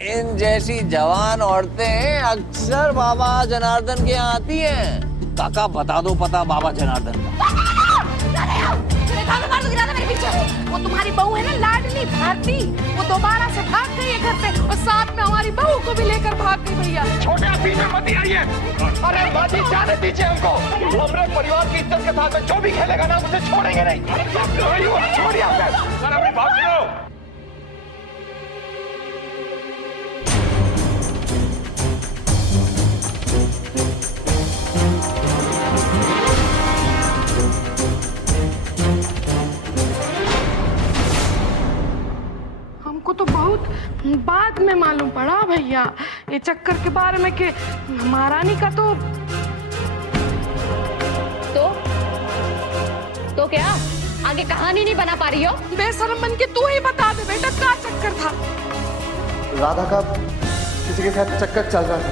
इन जैसी जवान औरतें अक्सर बाबा जनार्दन के यहाँ आती हैं। काका बता दो पता बाबा जनार्दन का। वो तुम्हारी बहू है ना लाडली भारती, वो दोबारा से भाग गई है घर से और साथ में हमारी बहू को भी लेकर भाग गई। भैया छोटे आप बीच में मत आइए। अरे माजी जाने दीजिए हमको। हमारे परिवार की इज्जत के साथ में जो भी खेलेगा ना उसे छोड़ेंगे नहीं। छोड़िए आप। अपनी बात सुनो। हमको तो बहुत बाद में मालूम पड़ा भैया ये चक्कर के बारे में कि महारानी का तो क्या आगे कहानी नहीं बना पा रही हो? बेशरम बन के तू ही बता दे बेटा क्या चक्कर था। राधा का किसी के साथ चक्कर चल रहा था।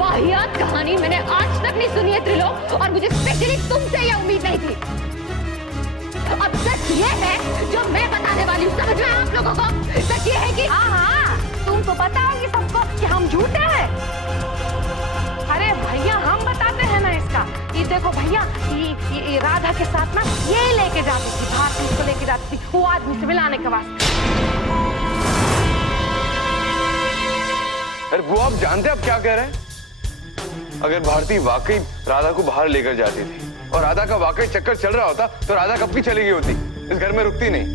वाहियात कहानी मैंने आज तक नहीं सुनी है त्रिलोक, और मुझे स्पेशली तुमसे यह उम्मीद नहीं थी। अब सच ये है जो मैं बताने वाली हूँ, समझ में आया आप लोगों को? सच ये है कि हाँ तुम तो बताओगी सबको कि हम झूठे हैं। अरे भैया हम बताते हैं ना इसका। ये देखो भैया ये राधा के साथ ना ये लेके जाती थी, भारती उसको लेके जाती थी वो आदमी से मिलाने के वास्ते। अरे वो आप जानते हैं आप क्या कह रहे हैं? अगर भारती वाकई राधा को बाहर लेकर जाती थी और राधा का वाकई चक्कर चल रहा होता तो राधा कब की चली गई होती, इस घर में रुकती नहीं।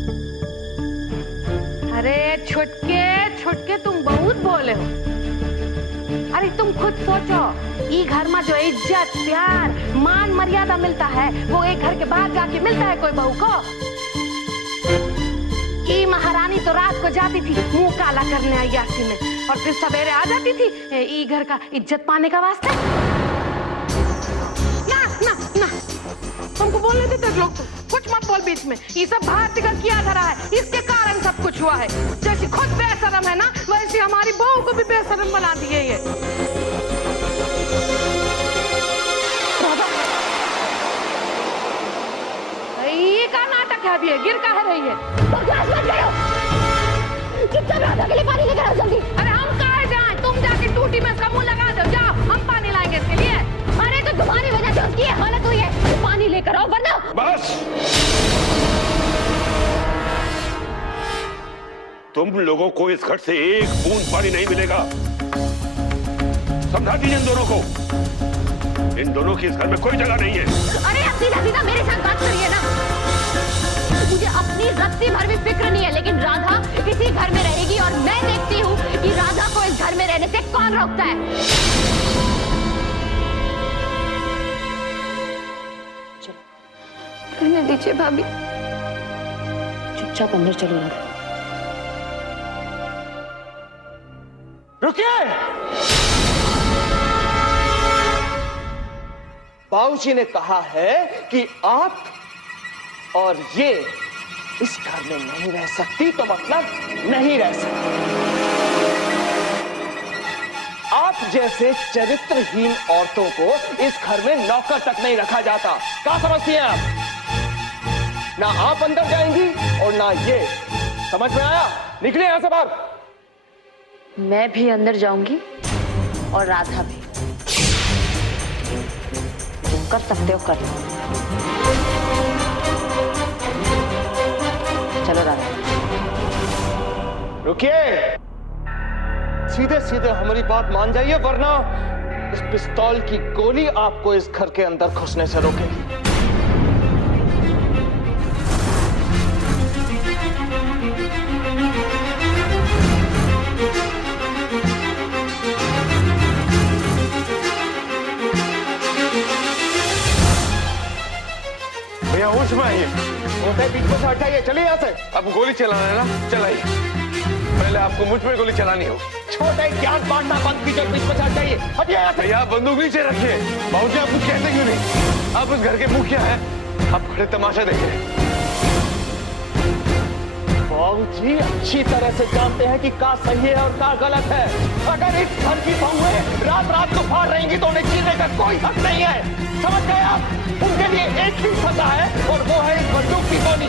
अरे छुटके तुम बहुत बोले हो। अरे तुम खुद सोचो, ये घर में जो इज्जत प्यार मान मर्यादा मिलता है वो एक घर के बाहर जाके मिलता है कोई बहू को? ये महारानी तो रात को जाती थी मुंह काला करने अय्यासी में और फिर सवेरे आ जाती थी ये घर का इज्जत पाने का वास्ते। ना तुमको बोलने देते लोग, तुम कुछ मत बोल बीच में। ये सब भारती का किया धरा है, इसके कारण सब कुछ हुआ है। जैसी खुद बेशरम है ना वैसी हमारी बहू को भी बेशरम बना दिए ये। ये का नाटक है अभी, गिर का है रही है। बकवास मत करो। चुपचाप राधा के लिए पानी लेकर आओ जल्दी। अरे हम कहाँ जाएं? तुम जाके टूटी में इसका मुंह लगा दो, जाओ हम पानी लाएंगे इसके लिए। अरे तो तुम्हारी वजह से उसकी हालत हुई है, पानी लेकर आओ वरना। बस तुम लोगों को इस घर से एक बूंद पानी नहीं मिलेगा। समझा दीजिए इन दोनों को, इन दोनों की इस घर में कोई जगह नहीं है। अरे आप सीधा सीधा मेरे साथ बात करिए ना। मुझे अपनी रत्ती भर भी फिक्र नहीं है, लेकिन राधा इसी घर में रहेगी और मैं देखती हूँ कि राधा को इस घर में रहने से कौन रोकता है। रहने दीजिए भाभी। चुपचाप अंदर चलो राधा। रुकिए। बाबूजी ने कहा है कि आप और ये इस घर में नहीं रह सकती, तो मतलब नहीं रह सकती। आप जैसे चरित्रहीन औरतों को इस घर में नौकर तक नहीं रखा जाता। क्या समझती हैं आप? ना आप अंदर जाएंगी और ना ये। समझ में आया? निकले यहां से बाहर। मैं भी अंदर जाऊंगी और राधा भी। जो कर सकते हो कर लो। चलो राधा। रुकिए, सीधे सीधे हमारी बात मान जाइए वरना इस पिस्तौल की गोली आपको इस घर के अंदर घुसने से रोकेगी। भैया होश में आइए। होते बीच में से हट जाइए, चलिए यहाँ से। अब गोली चलाना है ना, चलाइए। पहले आपको मुझ पे गोली चलानी हो। छोटे ज्ञान बांटना बंद कीजिए, बीच में से हट जाइए। हटिए यहाँ से। भैया बंदूक नीचे रखिए। बाबूजी आप कुछ कहते क्यों नहीं? आप इस घर के मुखिया हैं, आप खड़े तमाशा देख रहे हैं। बाबूजी अच्छी तरह से जानते हैं कि का सही है और का गलत है। अगर इस घर की बहुएं रात रात को बाहर रहेंगी तो उन्हें जीने का कोई हक नहीं है। समझ गए आप? उनके लिए एक ही सजा है और वो है इस बंदूक की गोली।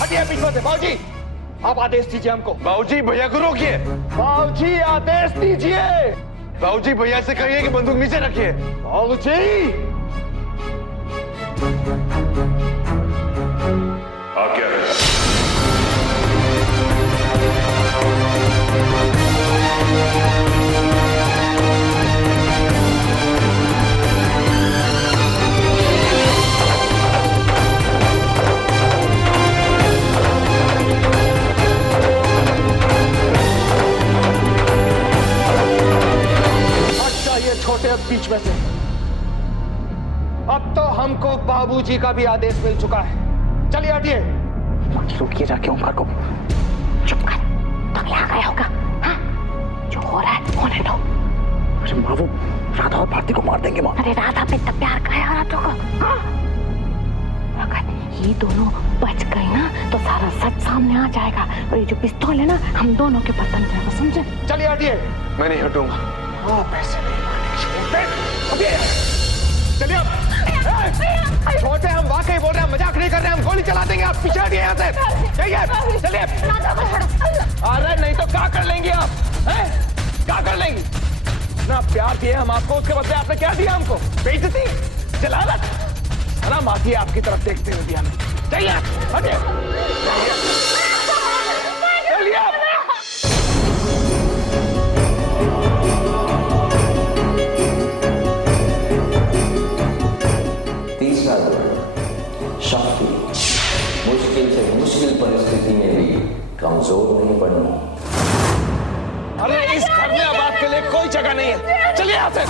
हटिए पीछे से। बाबूजी आप आदेश दीजिए हमको। बाबूजी भैया को रोकिए। बाबूजी आदेश दीजिए। बाबूजी भैया से कहिए कि बंदूक नीचे रखिए। बाबूजी आज्ञा है। अच्छा ये छोटे बीच में से अब तो हमको बाबूजी का भी आदेश मिल चुका है। चलिए हटिए। रुकिए जाके ओमकार को। चुप कर, तुम यहाँ गया होगा। हाँ? जो हो रहा है होने दो। अरे माँ वो राधा और भारती को मार देंगे माँ। अरे राधा पे तब प्यार का है राधा को। हाँ? अगर ये दोनों बच गए ना तो सारा सच सामने आ जाएगा और ये जो पिस्तौल है ना हम दोनों के पतन जाएगा, समझे? चलिए हटिए। मैं नहीं हटूंगा। आप ऐसे नहीं मानेंगे। चलिए छोटे हम वाकई बोल रहे हैं, मजाक नहीं कर रहे हैं। हम गोली चला देंगे, आप पीछे हटिए यहाँ से। चलिए। अरे नहीं तो क्या कर लेंगे आप? हैं? क्या कर लेंगे? इतना प्यार दिए हम आपको, उसके बदले आपने क्या दिया हमको? बेइज्जती, जलालत। शर्म आती है आपकी तरफ देखते हुए भी हमें। चलिए हटिए। चलिए। तीसरा गुण शक्ति। मुश्किल से मुश्किल परिस्थिति में भी कमजोर नहीं पड़ना। अरे इस घर में अब आपके लिए कोई जगह नहीं है। चलिए यहाँ से।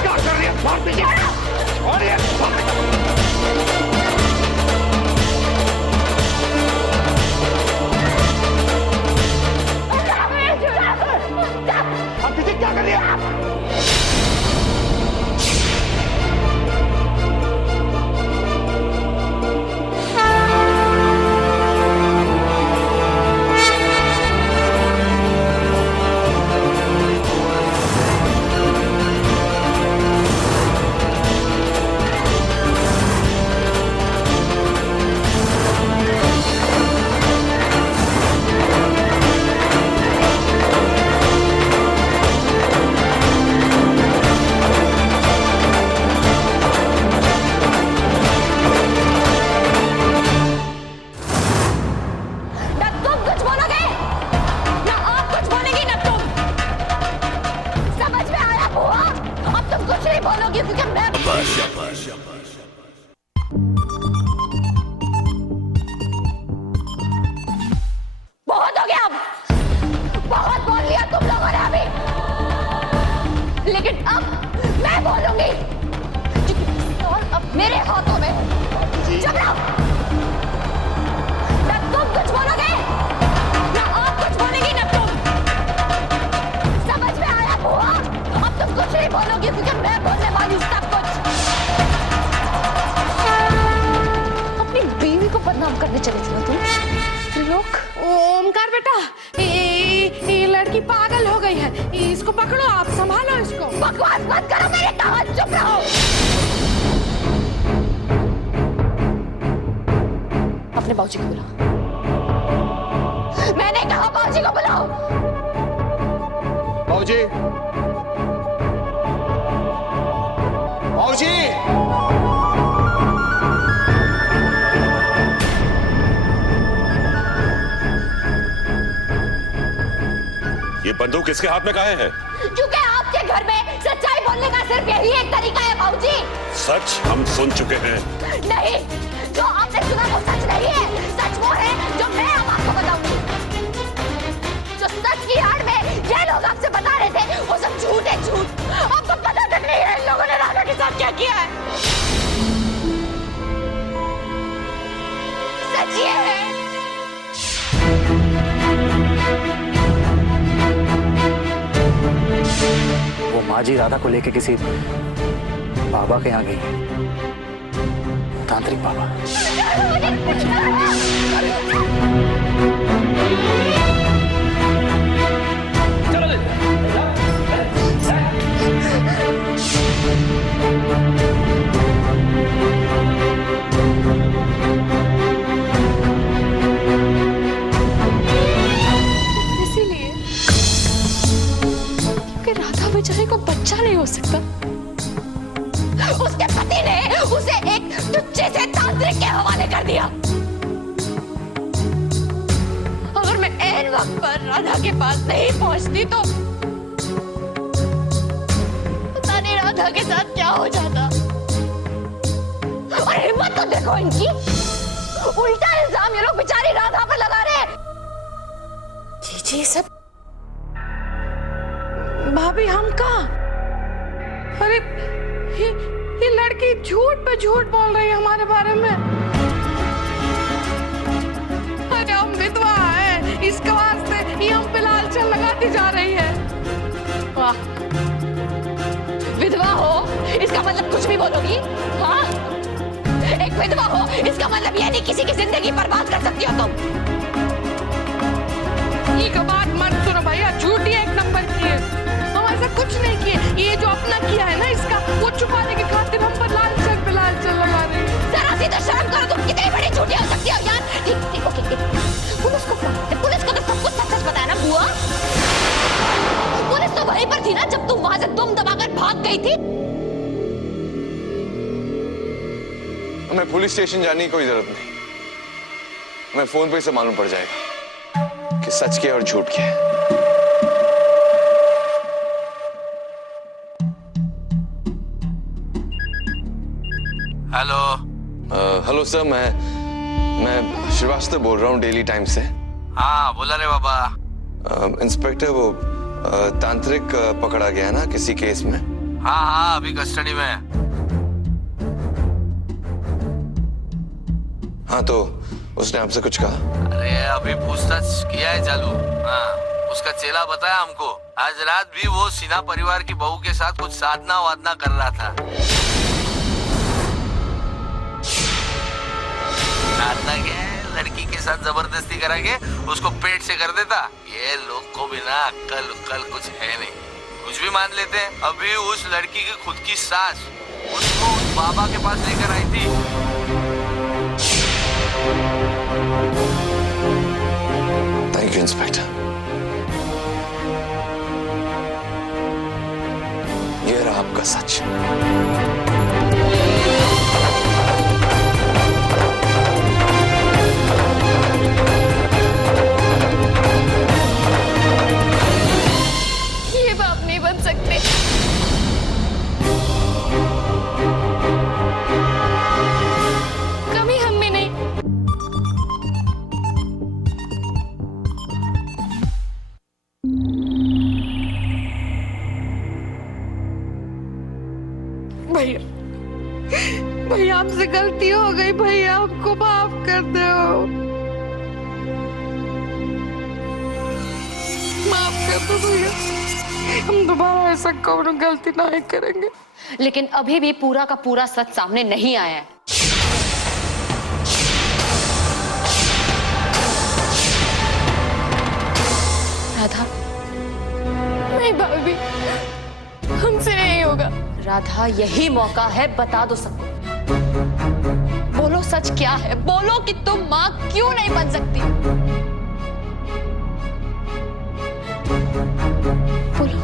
क्या कर रही है? मार दीजिए। और ये अब दीजिए। क्या कर रही है आप? बहुत हो गया अब, बहुत बोल लिया तुम लोगों ने अभी, लेकिन अब मैं बोलूंगी क्योंकि पिस्तौल अब मेरे हाथों में। चुप रहो। न तुम कुछ बोलोगे न आप कुछ बोलेगी, न तुम। समझ में आया बुआ? अब तुम कुछ नहीं बोलोगी क्योंकि मैं बोलने वाली हूँ सब कुछ। अपनी बीवी को बदनाम करने चले थे ना तुम लोग। ओमकार बेटा, ये लड़की पागल हो गई है, इसको पकड़ो, आप संभालो इसको। बकवास मत करो, मेरे कहा चुप रहो। अपने बाबूजी को बुलाओ। मैंने कहा बाबूजी को बुलाओ। बाबूजी, बाबूजी। ये बंदूक किसके हाथ में काहे है? क्योंकि आपके घर में सच्चाई बोलने का सिर्फ यही एक तरीका है बाबूजी। सच हम सुन चुके हैं। नहीं, जो आपने सुना वो सच नहीं है। सच वो है जो मैं अब आपको बताऊंगी। जो सच की आड़ में ये लोग आपसे बता रहे थे वो सब झूठ है, झूठ। आपको पता तक नहीं है इन लोगों ने राधा के साथ क्या किया है। सच ये है। वो माँ जी राधा को लेके किसी बाबा के यहाँ गई है, तांत्रिक बाबा। इसीलिए कि राधा बेचारे को बच्चा नहीं हो सकता, उसके पति ने उसे एक टुच्चे से तांत्रिक के हवाले कर दिया। अगर मैं ऐन वक्त पर राधा के पास नहीं पहुंचती तो पता नहीं राधा के साथ क्या हो जाता। और हिम्मत तो देखो इनकी, उल्टा इल्जाम ये लोग बेचारी राधा पर लगा रहे हैं। जी सब भाभी हम कहाँ? अरे ये लड़की झूठ पे झूठ बोल रही है हमारे बारे में। अरे हम विधवा हैं, इसके वास्ते ये हम पे लालचन लगाती जा रही है। वाह, विधवा हो इसका मतलब कुछ भी बोलोगी? हाँ, एक विधवा हो इसका मतलब ये नहीं किसी की जिंदगी बर्बाद कर सकती हो तुम। ये का बात मत सुनो भैया, झूठी एक नंबर की है। हम ऐसा कुछ नहीं किए, ये जो अपना किया है ना इसका वो छुपाने की खातिर हम पर लालचन पे लालचन लगा रही है। जरा सी तो शर्म करो, तुम कितनी बड़ी झूठी हो सकती हो यार। ठीक ओके, पुलिस को तो सब कुछ सच पता है ना बुआ? पुलिस तो वहीं पर थी ना जब तुम वहां से दुम दबाकर भाग गई थी। हमें पुलिस स्टेशन जाने की कोई जरूरत नहीं, हमें फोन पे से मालूम पड़ जाएगा कि सच क्या और झूठ क्या है। हेलो। हेलो सर, मैं श्रीवास्तव बोल रहा हूँ डेली टाइम्स से। हाँ बोला रे बाबा। इंस्पेक्टर वो तांत्रिक पकड़ा गया ना किसी केस में? हाँ अभी कस्टडी में है। हाँ तो उसने आपसे कुछ कहा? अरे अभी पूछताछ किया है चालू। हाँ, उसका चेला बताया हमको आज रात भी वो सिन्हा परिवार की बहू के साथ कुछ साधना वादना कर रहा था। साधना क्या है, लड़की के साथ जबरदस्ती करा के उसको पेट से कर देता। ये लोग को बिना अक्ल कुछ है नहीं, कुछ भी मान लेते हैं। अभी उस लड़की की खुद की सास उसको उस बाबा के पास लेकर आई थी। Thank you inspector. ये रहा आपका सच। ये बाप नहीं बन सकते। कभी हम में नहीं। भैया हमसे गलती हो गई, भैया हमको माफ कर दो, माफ कर दो भैया, हम दोबारा ऐसा कौनो गलती नहीं करेंगे। लेकिन अभी भी पूरा का पूरा सच सामने नहीं आया है। राधा, नहीं भाभी, हमसे नहीं होगा। राधा यही मौका है, बता दो सबको। बोलो सच क्या है, बोलो कि तुम माँ क्यों नहीं बन सकती। बोलो।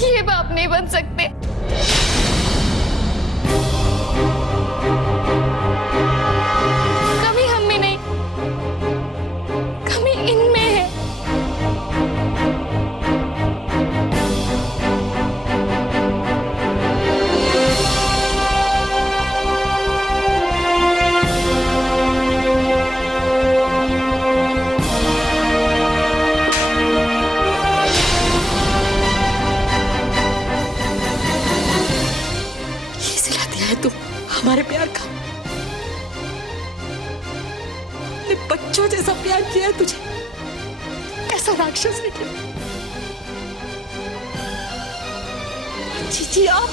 ये बाप नहीं बन सकते। कभी हम में नहीं, कभी इनमें है। हमारे प्यार का, बच्चों जैसा प्यार किया है तुझे, ऐसा राक्षस है क्या? जीजी आप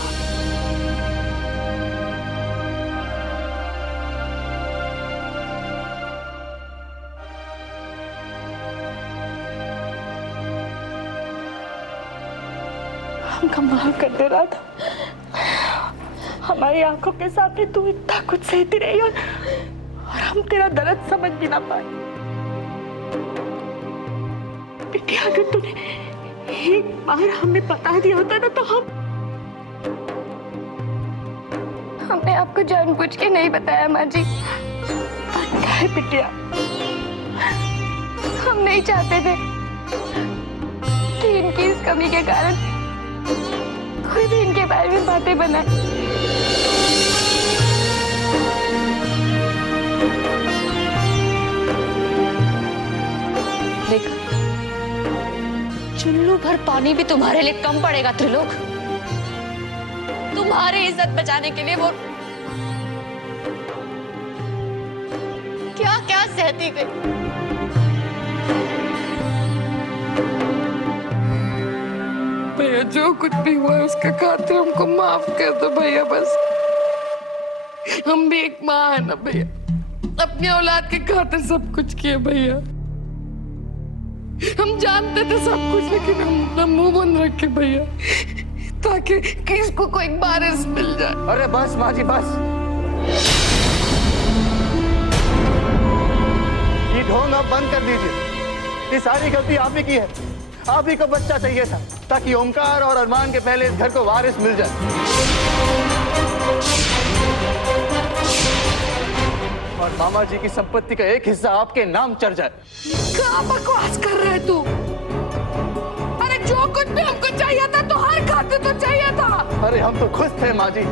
हमको माफ कर दे राधा। हमारी आंखों के सामने तू इतना कुछ सहती रही और हम तेरा दर्द समझ भी ना पाए। बेटी अगर तूने एक बार हमें बता दिया होता ना तो हमने आपको जानबूझ के नहीं बताया माँ जी। क्या है बिटिया? हम नहीं चाहते थे कि इनकी इस कमी के कारण कोई भी इनके बारे में बातें बनाए। देख, चुल्लू भर पानी भी तुम्हारे लिए कम पड़ेगा त्रिलोक। तुम्हारी इज्जत बचाने के लिए वो क्या क्या सहती गई। भैया जो कुछ भी हुआ है उसके खातिर हमको माफ कर दो भैया। बस हम भी एक माँ है ना भैया, अपनी औलाद के खातिर सब कुछ किए भैया। हम जानते थे सब कुछ लेकिन हम अपना मुंह बंद रखे भैया ताकि किसको कोई बारिश मिल जाए। अरे बस माँ जी बस, ये ढोंग अब बंद कर दीजिए। ये सारी गलती आप ही की है। आप ही को बच्चा चाहिए था ताकि ओमकार और अरमान के पहले इस घर को वारिस मिल जाए और मामा जी की संपत्ति का एक हिस्सा आपके नाम चढ़ जाए। क्या बकवास कर रहे तू? अरे जो कुछ भी हमको चाहिए था तो हर खाते तो चाहिए था। अरे हम तो खुश थे माँ जी,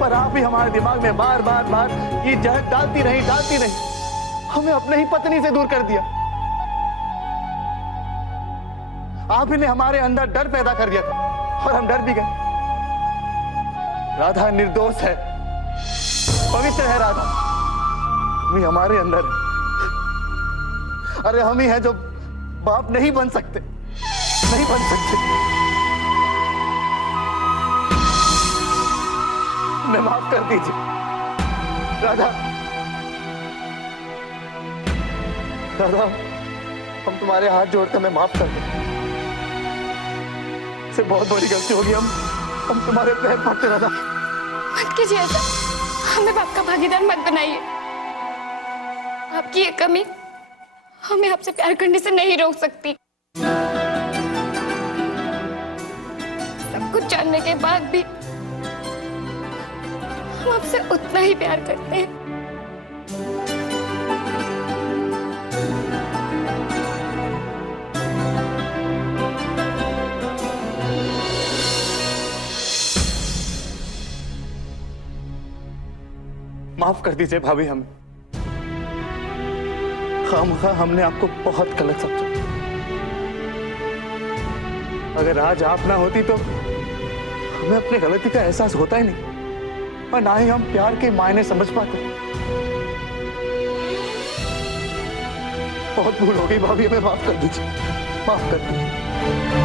पर आप ही हमारे दिमाग में बार बार बार ये जहर डालती रही, हमें अपने ही पत्नी से दूर कर दिया। आप ही ने हमारे अंदर डर पैदा कर दिया था और हम डर भी गए। राधा निर्दोष है, पवित्र है राधा, भी हमारे अंदर है। अरे हम ही हैं जो बाप नहीं बन सकते, नहीं बन सकते। हमें माफ कर दीजिए राधा। राधा, हम तुम्हारे हाथ जोड़कर हमें माफ कर दे। से बहुत बड़ी गलती होगी, हम तुम्हारे पैर पड़ते राधा। मत कीजिए ऐसा, हमें बाप का भागीदार मत बनाइए। आपकी ये कमी हमें आपसे प्यार करने से नहीं रोक सकती। सब कुछ जानने के बाद भी हम आपसे उतना ही प्यार करते हैं। माफ कर दीजिए भाभी, हमें खामखा हमने आपको बहुत गलत समझा। अगर आज आप ना होती तो हमें अपनी गलती का एहसास होता ही नहीं और ना ही हम प्यार के मायने समझ पाते। बहुत भूल हो गई भाभी, हमें माफ कर दीजिए, माफ कर दीजिए।